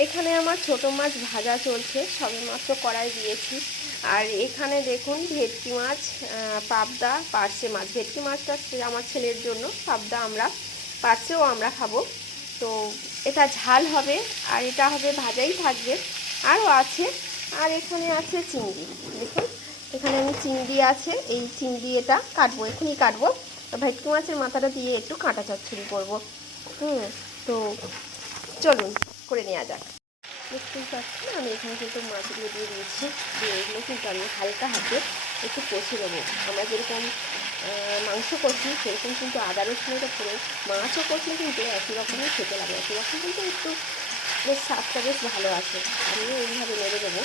এখানে আমার ছোট মাছ ভাজা চলছে, সবেমাত্র কড়াই দিয়েছি। আর এখানে দেখুন ভেটকি মাছ, পাবদা, পার্শে মাছ। ভেটকি মাছটা আমার ছেলের জন্য, পাবদা আমরা, পার্শেও আমরা খাবো। তো এটা ঝাল হবে আর এটা হবে ভাজাই থাকবে। আরও আছে, আর এখানে আছে চিংড়ি। দেখুন এখানে আমি চিংড়ি আছে, এই চিংড়ি এটা কাটবো, এখনই কাটবো। ভেটকি মাছের মাথাটা দিয়ে একটু কাঁটা চচ্চড়ি করবো। তো চলুন করে নেওয়া যাক। দেখতেই পাচ্ছি আমি এখানে কিন্তু মাছগুলো দিয়ে দিয়েছি, দিয়ে এগুলো কিন্তু আমি হালকা হাতে একটু কষে নেবো। আমরা যেরকম মাংস কষি সেরকম কিন্তু আদা রসুনের ওপরে মাছও কষলে কিন্তু একই রকমই খেতে লাগে, একই রকম কিন্তু একটু বেশ স্বাদটা বেশ ভালো আছে। আমিও এইভাবে নেড়ে দেবো,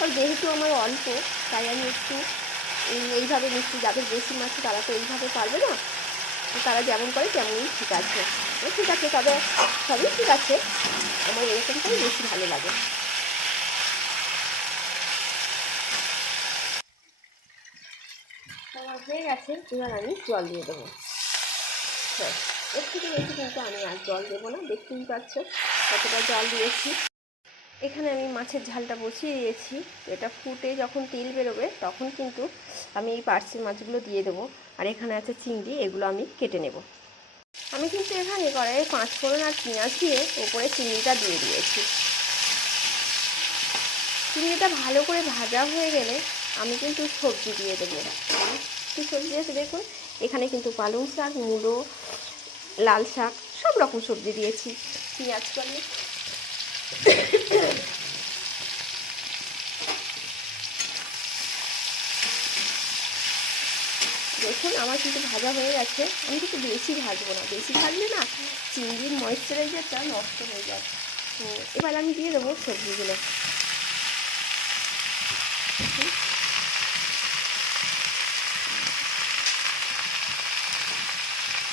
আর যেহেতু আমার অল্প তাই আমি একটু এইভাবে নিচ্ছি। যাদের বেশি মাছ তারা তো এইভাবে পারবে না, তারা যেমন করে তেমনই ঠিক আছে, ঠিক আছে, তবে সবই ঠিক আছে, আমার এরকমটাই বেশি ভালো লাগে। আমার হয়ে গেছে, এবার আমি জল দিয়ে দেবো। হ্যাঁ, এর থেকে বেশি কিন্তু আমি আর জল দেবো না, দেখতেই পাচ্ছ কতটা জল দিয়েছি। এখানে আমি মাছের ঝালটা বসিয়ে দিয়েছি, এটা ফুটে যখন তেল বেরোবে তখন কিন্তু আমি এই পার্শে মাছগুলো দিয়ে দেবো। আর এখানে আছে চিংড়ি, এগুলো আমি কেটে নেব। আমি কিন্তু এখানে কড়াইয়ে 5 ফোড়ন আর পেঁয়াজ দিয়ে ওপরে চিংড়িটা দিয়ে দিয়েছি। চিংড়িটা ভালো করে ভাজা হয়ে গেলে আমি কিন্তু সবজি দিয়ে দেবো। কী সবজি আছে দেখুন, এখানে কিন্তু পালং শাক, মূলো, লাল শাক, সব রকম সবজি দিয়েছি। পেঁয়াজ কালি দেখুন আমার কিন্তু ভাজা হয়ে গেছে। আমি কিন্তু বেশি ভাজবো না, বেশি ভাজলে না চিংড়ির ময়েশ্চারাইজারটা নষ্ট হয়ে যায়। তো এবার আমি দিয়ে দেবো সবজিগুলো।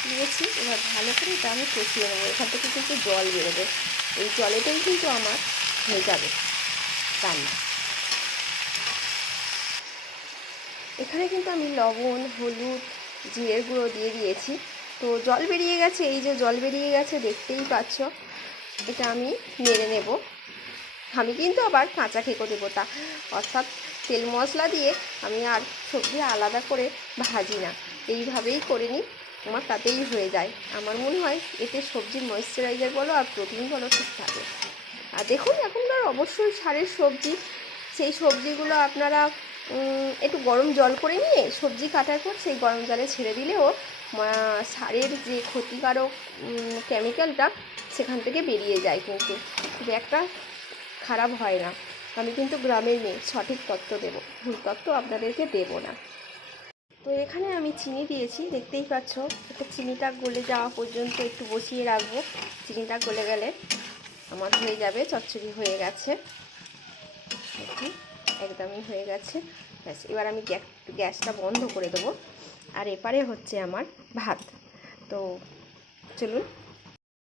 দিয়েছি, এবার ভালো করে এটা আমি কষিয়ে নেবো। এখান থেকে কিন্তু জল বেরোবে, এই জলেতেই কিন্তু আমার হয়ে যাবে রান্না। এখানে কিন্তু আমি লবণ, হলুদ, জিরের গুঁড়ো দিয়ে দিয়েছি। তো জল বেরিয়ে গেছে, এই যে জল বেরিয়ে গেছে দেখতেই পাচ্ছ। এটা আমি নেড়ে নেব। আমি কিন্তু আবার কাঁচা খেকো দেবো, তা অর্থাৎ তেল মশলা দিয়ে আমি আর সবজি আলাদা করে ভাজি না, এইভাবেই করে নিই, আমার তাতেই হয়ে যায়। আমার মনে হয় এতে সবজির ময়েশ্চারাইজার বলো আর প্রোটিন বলো ঠিক থাকে। আর দেখুন এখনকার অবশ্যই সারের সবজি, সেই সবজিগুলো আপনারা একটু গরম জল করে নিয়ে সবজি কাটার পর সেই গরম জলে ছেড়ে দিলেও সারের যে ক্ষতিকারক কেমিক্যালটা সেখান থেকে বেরিয়ে যায়, কিন্তু খুব একটা খারাপ হয় না। আমি কিন্তু গ্রামের মেয়ে, সঠিক তথ্য দেবো, ভুল তথ্য আপনাদেরকে দেবো না। তো এখানে আমি চিনি দিয়েছি, দেখতেই পাচ্ছ। এটা চিনিটা গলে যাওয়া পর্যন্ত একটু বসিয়ে রাখবো। চিনিটা গলে গেলে আমার হয়ে যাবে, চচ্চড়ি হয়ে গেছে, একদমই হয়ে গেছে। ব্যাস, এবার আমি গ্যাসটা বন্ধ করে দেবো। আর এপারে হচ্ছে আমার ভাত। তো চলুন